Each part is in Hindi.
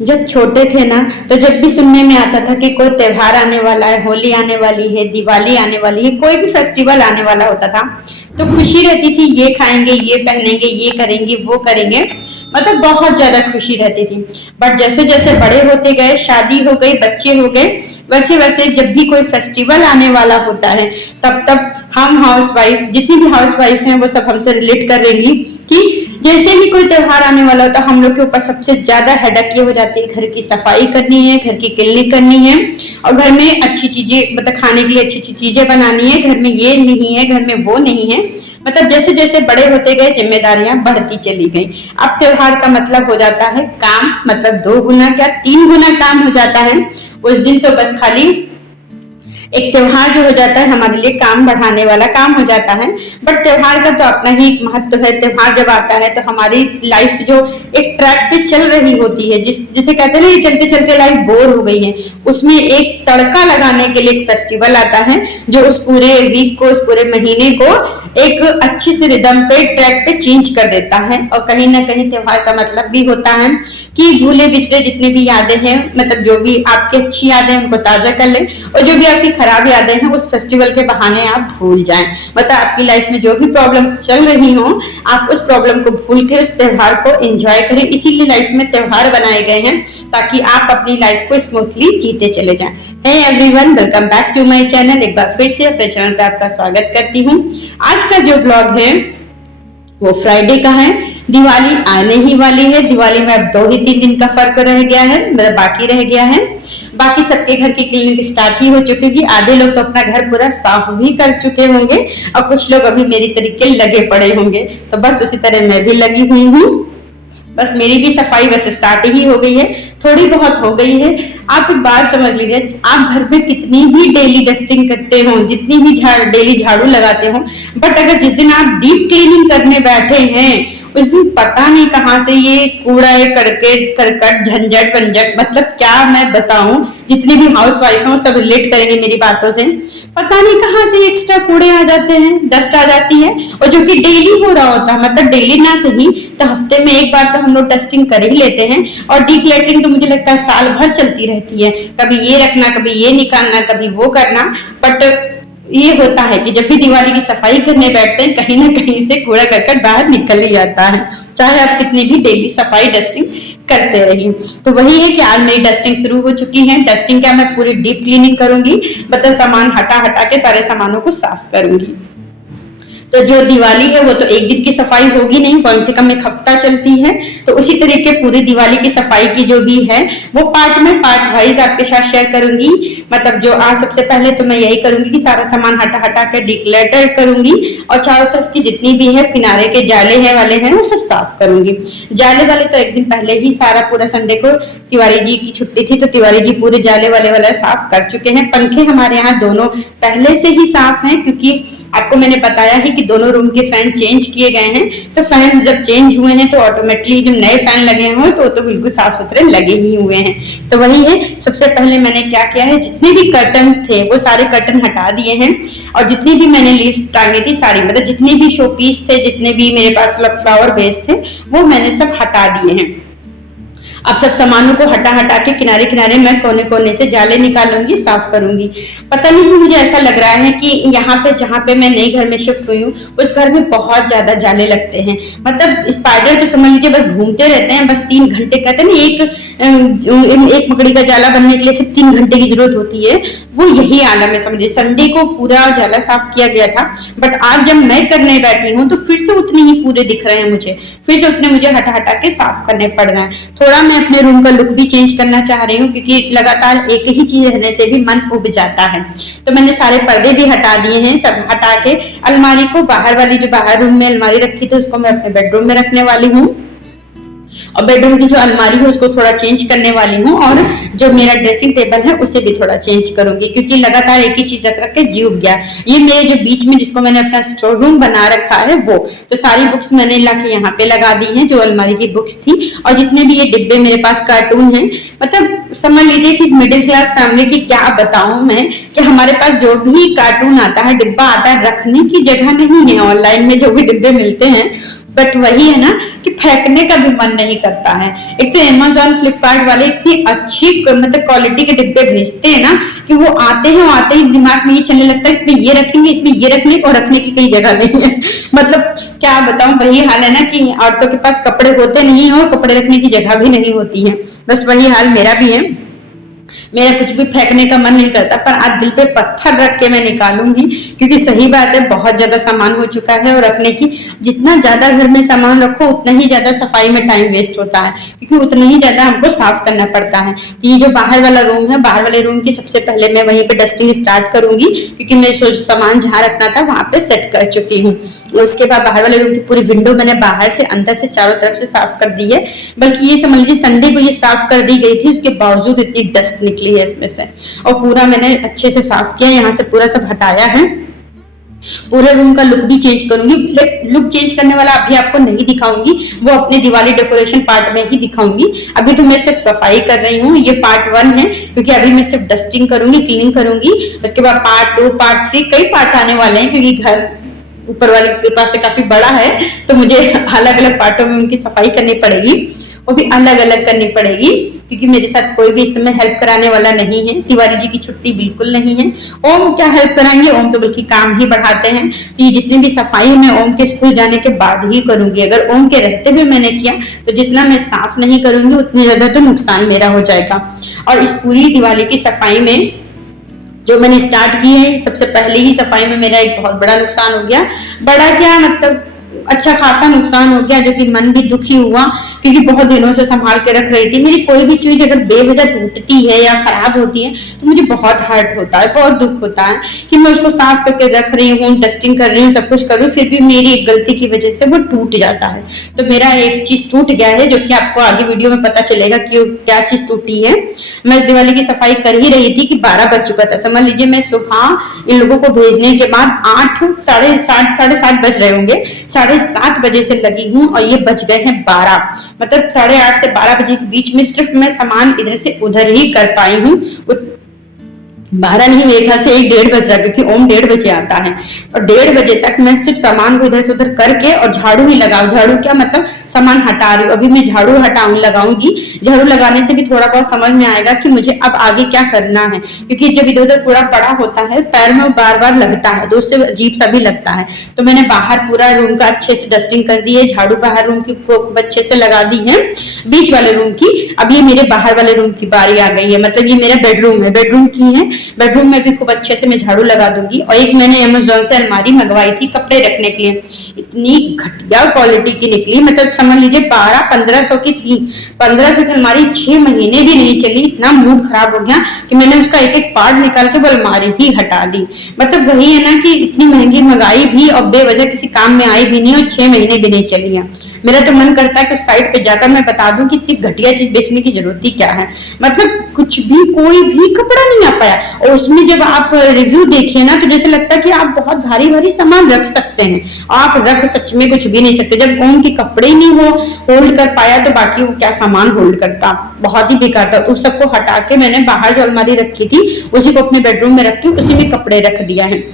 जब छोटे थे ना, तो जब भी सुनने में आता था कि कोई त्योहार आने वाला है, होली आने वाली है, दिवाली आने वाली है, कोई भी फेस्टिवल आने वाला होता था, तो खुशी रहती थी। ये खाएंगे, ये पहनेंगे, ये करेंगे, वो करेंगे, मतलब बहुत ज्यादा खुशी रहती थी। बट जैसे जैसे बड़े होते गए, शादी हो गई, बच्चे हो गए, वैसे वैसे जब भी कोई फेस्टिवल आने वाला होता है, तब तब हम हाउस वाइफ, जितनी भी हाउस वाइफ हैं, वो सब हमसे रिलेट कर रही कि जैसे ही कोई त्योहार आने वाला होता है, हम लोग के ऊपर सबसे ज्यादा हेडक ये हो जाती है, घर की सफाई करनी है, घर की क्लीनिंग करनी है, और घर में अच्छी चीजें, मतलब खाने के लिए अच्छी अच्छी चीजें बनानी है, घर में ये नहीं है, घर में वो नहीं है। मतलब जैसे जैसे बड़े होते गए, जिम्मेदारियां बढ़ती चली गई। अब त्योहार का मतलब हो जाता है काम, मतलब 2 गुना क्या 3 गुना काम हो जाता है। उस दिन तो बस खाली एक त्योहार जो हो जाता है हमारे लिए काम बढ़ाने वाला काम हो जाता है। बट त्योहार का तो अपना ही एक महत्व है। त्योहार जब आता है तो हमारी लाइफ जो एक ट्रैक पे चल रही होती है, जिसे कहते हैं ना, ये चलते चलते लाइफ बोर हो गई है, उसमें एक तड़का लगाने के लिए एक फेस्टिवल आता है, जो उस पूरे वीक को, उस पूरे महीने को एक अच्छी सी रिदम पे, ट्रैक पे चेंज कर देता है। और कहीं ना कहीं त्योहार का मतलब भी होता है कि भूले बिसरे जितने भी यादें हैं, मतलब जो भी आपकी अच्छी यादें हैं उनको ताजा कर लें, और जो भी आपकी खराब यादें हैं उस फेस्टिवल के बहाने आप भूल जाएं। मतलब आपकी लाइफ में जो भी प्रॉब्लम्स चल रही हो, आप उस प्रॉब्लम को भूल के उस त्योहार को एंजॉय करें। इसीलिए लाइफ में त्योहार बनाए गए हैं, ताकि आप अपनी लाइफ को स्मूथली जीते चले जाएं। Hey everyone, welcome back to my channel. एक बार फिर से अपने चैनल पे आपका स्वागत करती हूँ। आज का जो ब्लॉग है वो फ्राइडे का है। दिवाली आने ही वाली है। दिवाली में अब 2 ही 3 दिन का फर्क रह गया है, मतलब बाकी रह गया है। बाकी सबके घर की क्लीनिंग स्टार्ट ही हो चुकी होगी। आधे लोग तो अपना घर पूरा साफ भी कर चुके होंगे, और कुछ लोग अभी मेरी तरीके लगे पड़े होंगे। तो बस उसी तरह मैं भी लगी हुई हूँ। बस मेरी भी सफाई वैसे स्टार्ट ही हो गई है, थोड़ी बहुत हो गई है। आप एक बात समझ लीजिए, आप घर पे कितनी भी डेली डस्टिंग करते हो, जितनी भी डेली झाड़ू लगाते हो, बट अगर जिस दिन आप डीप क्लीनिंग करने बैठे हैं, उस दिन पता नहीं कहाँ से ये कूड़ा, ये करकट झंझट पंजट, मतलब क्या मैं बताऊं, जितनी भी हाउस वाइफ हैं सब रिलेट करेंगे मेरी बातों से। पता नहीं कहाँ से एक्स्ट्रा कूड़े आ जाते हैं, डस्ट आ जाती है, और जो कि डेली हो रहा होता है, मतलब डेली ना सही तो हफ्ते में एक बार तो हम लोग डस्टिंग कर ही लेते हैं। और डीक्लटरिंग तो मुझे लगता है साल भर चलती रहती है, कभी ये रखना, कभी ये निकालना, कभी वो करना। बट ये होता है कि जब भी दिवाली की सफाई करने बैठते हैं, कहीं ना कहीं से कूड़ा करकट बाहर निकल ही जाता है, चाहे आप कितनी भी डेली सफाई डस्टिंग करते रहिए। तो वही है कि आज मेरी डस्टिंग शुरू हो चुकी है। डस्टिंग क्या, मैं पूरी डीप क्लीनिंग करूंगी, मतलब सामान हटा हटा के सारे सामानों को साफ करूंगी। तो जो दिवाली है वो तो एक दिन की सफाई होगी नहीं, कम से कम एक हफ्ता चलती है। तो उसी तरीके पूरी दिवाली की सफाई की जो भी है वो पार्ट वाइज आपके साथ शेयर करूंगी। मतलब जो आज सबसे पहले तो मैं यही करूंगी कि सारा सामान हटा हटा के डिक्लटर करूंगी, और चारों तरफ की जितनी भी है किनारे के जाले हैं वाले हैं वो सब साफ करूंगी। जाले वाले तो एक दिन पहले ही सारा, पूरा संडे को तिवारी जी की छुट्टी थी तो तिवारी जी पूरे जाले वाले वाला साफ कर चुके हैं। पंखे हमारे यहाँ दोनों पहले से ही साफ हैं, क्योंकि आपको मैंने बताया है कि दोनों रूम के फैन चेंज किए गए हैं। तो फैन जब चेंज हुए हैं तो ऑटोमेटिकली जब नए फैन लगे हुए तो बिल्कुल साफ सुथरे लगे ही हुए हैं। तो वही है, सबसे पहले मैंने क्या किया है, जितने भी कर्टन्स थे वो सारे कर्टन हटा दिए हैं, और जितनी भी मैंने लीव्स टांगी थी सारी, मतलब जितने भी शो पीस थे, जितने भी मेरे पास फ्लावर बेस थे, वो मैंने सब हटा दिए हैं। अब सब सामानों को हटा हटा के किनारे किनारे मैं कोने कोने से जाले निकालूंगी, साफ करूंगी। पता नहीं क्यों मुझे ऐसा लग रहा है कि यहाँ पे, जहाँ पे मैं नई घर में शिफ्ट हुई हूँ, उस घर में बहुत ज्यादा जाले लगते हैं। मतलब स्पाइडर तो समझ लीजिए बस घूमते रहते हैं, बस 3 घंटे, कहते हैं ना एक मकड़ी का जाला बनने के लिए सिर्फ 3 घंटे की जरूरत होती है, वो यही आलम है समझिए। संडे को पूरा जाला साफ किया गया था, बट आज जब मैं करने बैठी हूँ तो फिर से उतने ही पूरे दिख रहे हैं मुझे, फिर से उतने मुझे हटा हटा के साफ करने पड़ रहे हैं। थोड़ा मैं अपने रूम का लुक भी चेंज करना चाह रही हूँ, क्योंकि लगातार एक ही चीज रहने से भी मन उब जाता है। तो मैंने सारे पर्दे भी हटा दिए हैं, सब हटा के अलमारी को, बाहर वाली जो बाहर रूम में अलमारी रखी थी उसको मैं अपने बेडरूम में रखने वाली हूँ, और बेडरूम की जो अलमारी है उसको थोड़ा चेंज करने वाली हूँ, और जो मेरा ड्रेसिंग टेबल है उसे भी थोड़ा चेंज करूंगी, क्योंकि लगातार एक ही चीज रख रख के जी उब गया। ये मेरे जो बीच में जिसको मैंने अपना स्टोर रूम बना रखा है वो, तो सारी बुक्स मैंने लाके यहाँ पे लगा दी हैं, जो अलमारी की बुक्स थी, और जितने भी ये डिब्बे मेरे पास कार्टून है, मतलब समझ लीजिए कि मिडिल क्लास फैमिली की क्या बताऊं मैं, कि हमारे पास जो भी कार्टून आता है, डिब्बा आता है, रखने की जगह नहीं है। ऑनलाइन में जो भी डिब्बे मिलते हैं, बट वही है ना कि फेंकने का भी मन नहीं करता है। एक तो अमेजोन फ्लिपकार्ट वाले इतनी अच्छी मतलब क्वालिटी के डिब्बे भेजते हैं ना कि वो आते हैं और आते ही दिमाग में ये चलने लगता है इसमें ये रखेंगे, इसमें ये रखने और रखने की कई जगह नहीं है। मतलब क्या बताऊं, वही हाल है ना कि औरतों के पास कपड़े होते नहीं और कपड़े रखने की जगह भी नहीं होती है। बस वही हाल मेरा भी है। मेरा कुछ भी फेंकने का मन नहीं करता, पर आज दिल पे पत्थर रख के मैं निकालूंगी, क्योंकि सही बात है बहुत ज्यादा सामान हो चुका है और रखने की जितना ज्यादा घर में सामान रखो उतना ही ज्यादा सफाई में टाइम वेस्ट होता है, क्योंकि उतना ही ज्यादा हमको साफ करना पड़ता है। तो ये जो बाहर वाला रूम है, बाहर वाले रूम की सबसे पहले मैं वहीं पे डस्टिंग स्टार्ट करूंगी, क्योंकि मैं जो सामान जहाँ रखना था वहां पे सेट कर चुकी हूँ। उसके बाद बाहर वाले रूम की पूरी विंडो मैंने बाहर से अंदर से चारों तरफ से साफ कर दी है। बल्कि ये समझ लीजिए संडे को ये साफ कर दी गई थी, उसके बावजूद इतनी डस्ट निकली है इसमें से, और पूरा मैंने अच्छे से साफ किया, यहाँ से पूरा सब हटाया है। पूरे रूम का लुक भी चेंज करूंगी। लुक चेंज करने वाला अभी आपको नहीं दिखाऊंगी, वो अपने दिवाली डेकोरेशन पार्ट में ही दिखाऊंगी। अभी तो मैं सिर्फ सफाई कर रही हूँ, ये पार्ट 1 है, क्योंकि अभी मैं सिर्फ डस्टिंग करूंगी, क्लीनिंग करूंगी। उसके बाद पार्ट 2, पार्ट 3 कई पार्ट आने वाले हैं, क्योंकि घर ऊपर वाले के पास से काफी बड़ा है, तो मुझे अलग अलग पार्टों में उनकी सफाई करनी पड़ेगी, वो भी अलग अलग करनी पड़ेगी, क्योंकि मेरे साथ कोई भी इस समय हेल्प कराने वाला नहीं है। तिवारी जी की छुट्टी बिल्कुल नहीं है। ओम क्या हेल्प कराएंगे, ओम तो बल्कि काम ही बढ़ाते हैं। तो ये जितनी भी सफाई है मैं ओम के स्कूल जाने के बाद ही करूंगी। अगर ओम के रहते हुए मैंने किया तो जितना मैं साफ नहीं करूंगी उतनी ज्यादा तो नुकसान मेरा हो जाएगा। और इस पूरी दिवाली की सफाई में जो मैंने स्टार्ट की है, सबसे पहले ही सफाई में मेरा एक बहुत बड़ा नुकसान हो गया। बड़ा क्या मतलब अच्छा खासा नुकसान हो गया, जो कि मन भी दुखी हुआ, क्योंकि बहुत दिनों से संभाल के रख रही थी। मेरी कोई भी चीज अगर बेवजह टूटती है या खराब होती है तो मुझे बहुत हर्ट होता है, बहुत दुख होता है कि मैं उसको साफ करके रख रही हूँ, डस्टिंग कर रही हूँ, सब कुछ कर रही हूँ, फिर भी मेरी एक गलती की वजह से वो टूट जाता है। तो मेरा एक चीज टूट गया है, जो कि आपको आगे वीडियो में पता चलेगा कि क्या चीज टूटी है। मैं दिवाली की सफाई कर ही रही थी कि 12 बज चुका था। समझ लीजिए मैं सुबह इन लोगों को भेजने के बाद 8, साढ़े 7 बज रहे होंगे, 7:30 बजे से लगी हूँ और ये बज गए हैं 12। मतलब 8:30 से 12 बजे के बीच में सिर्फ मैं सामान इधर से उधर ही कर पाई हूँ। 12 नहीं, मेरे ख्याल से 1-1:30 बज रहा है, क्योंकि ओम 1:30 बजे आता है, और 1:30 बजे तक मैं सिर्फ सामान को इधर से उधर करके और झाड़ू ही लगाऊ। झाड़ू क्या मतलब सामान हटा रही हूँ, अभी मैं झाड़ू लगाऊंगी। झाड़ू लगाने से भी थोड़ा बहुत समझ में आएगा कि मुझे अब आगे क्या करना है, क्योंकि जब इधर उधर कूड़ा पड़ा होता है पैर में बार बार लगता है, तो उससे अजीब सा भी लगता है। तो मैंने बाहर पूरा रूम का अच्छे से डस्टिंग कर दी है, झाड़ू बाहर रूम की अच्छे से लगा दी है, बीच वाले रूम की। अब ये मेरे बाहर वाले रूम की बारी आ गई है, मतलब ये मेरा बेडरूम है, बेडरूम की है। बेडरूम में भी खूब अच्छे से मैं झाड़ू लगा दूंगी। और एक मैंने अमेजोन से अलमारी मंगवाई थी कपड़े रखने के लिए, इतनी घटिया क्वालिटी की निकली, मतलब समझ लीजिए 1200-1500 की थी। 1500 की अलमारी 6 महीने भी नहीं चली। इतना मूड खराब हो गया कि मैंने उसका एक एक पार्ट निकाल के वो अलमारी ही हटा दी। मतलब वही है ना कि इतनी महंगी मंगाई भी और बेवजह किसी काम में आई भी नहीं, और 6 महीने भी नहीं चली है। मेरा तो मन करता है कि साइट पे जाकर मैं बता दूं कि इतनी घटिया चीज बेचने की जरूरत ही क्या है। मतलब कुछ भी, कोई भी कपड़ा नहीं आ पाया, और उसमें जब आप रिव्यू देखिए ना तो जैसे लगता है कि आप बहुत भारी भारी सामान रख सकते हैं, आप रख सच में कुछ भी नहीं सकते। जब ओम के कपड़े ही नहीं हो होल्ड कर पाया तो बाकी वो क्या सामान होल्ड करता, बहुत ही बेकार था। उस सबको हटा के मैंने बाहर जो अलमारी रखी थी उसी को अपने बेडरूम में रख के उसी में कपड़े रख दिया है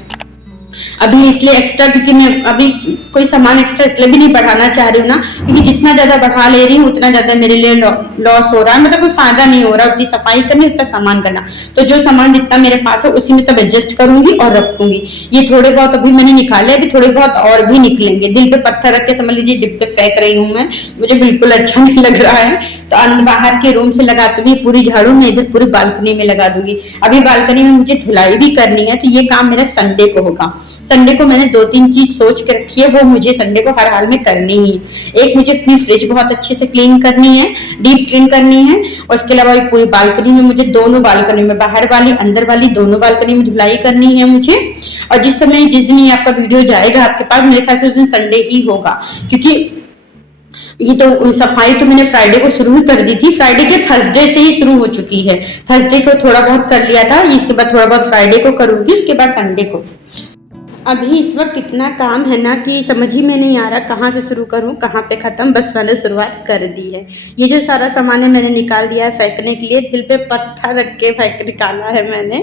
अभी, इसलिए एक्स्ट्रा, क्योंकि मैं अभी कोई सामान एक्स्ट्रा इसलिए भी नहीं बढ़ाना चाह रही हूँ ना, क्योंकि जितना ज्यादा बढ़ा ले रही हूँ उतना ज्यादा मेरे लिए लॉस हो रहा है, मतलब कोई फायदा नहीं हो रहा उतनी सफाई करनी, उतना सामान करना। तो जो सामान जितना मेरे पास है उसी में सब एडजस्ट करूंगी और रखूंगी। ये थोड़े बहुत अभी मैंने निकाले, अभी थोड़े बहुत और भी निकलेंगे। दिल पे पत्थर रख के समझ लीजिए डिब्बे फेंक रही हूँ मैं, मुझे बिल्कुल अच्छा नहीं लग रहा है। तो अंदर बाहर के रूम से लगाती हूँ पूरी झाड़ू मैं इधर पूरी बालकनी में लगा दूंगी। अभी बालकनी में मुझे धुलाई भी करनी है, तो ये काम मेरा संडे को होगा। संडे को मैंने 2-3 चीज सोच के रखी है, वो मुझे संडे को हर हाल में करनी ही। एक मुझे अपनी फ्रिज बहुत अच्छे से क्लीन करनी है, डीप क्लीन करनी है, और इसके अलावा पूरी बालकनी में मुझे, दोनों बालकनी में, बाहर वाली अंदर वाली दोनों बालकनी में धुलाई करनी है मुझे। और जिस दिन ये आपका वीडियो जाएगा आपके पास, मेरे ख्याल से उस दिन संडे ही होगा, क्योंकि ये तो सफाई तो मैंने फ्राइडे को शुरू ही कर दी थी, फ्राइडे के थर्सडे से ही शुरू हो चुकी है। थर्सडे को थोड़ा बहुत कर लिया था, इसके बाद थोड़ा बहुत फ्राइडे को करूंगी, उसके बाद संडे को। अभी इस वक्त इतना काम है ना कि समझ ही में नहीं आ रहा कहाँ से शुरू करूँ कहाँ पे ख़त्म। बस मैंने शुरुआत कर दी है। ये जो सारा सामान है मैंने निकाल दिया है फेंकने के लिए, दिल पे पत्थर रख के फेंक निकाला है मैंने।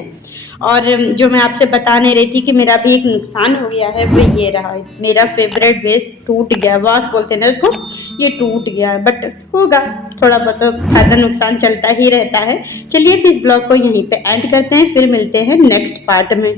और जो मैं आपसे बता नहीं रही थी कि मेरा भी एक नुकसान हो गया है, वो ये रहा है, मेरा फेवरेट वेस टूट गया, वास बोलते हैं ना इसको, ये टूट गया है। बट होगा, थोड़ा बहुत तो फायदा नुकसान चलता ही रहता है। चलिए फिर इस ब्लॉग को यहीं पे एंड करते हैं, फिर मिलते हैं नेक्स्ट पार्ट में।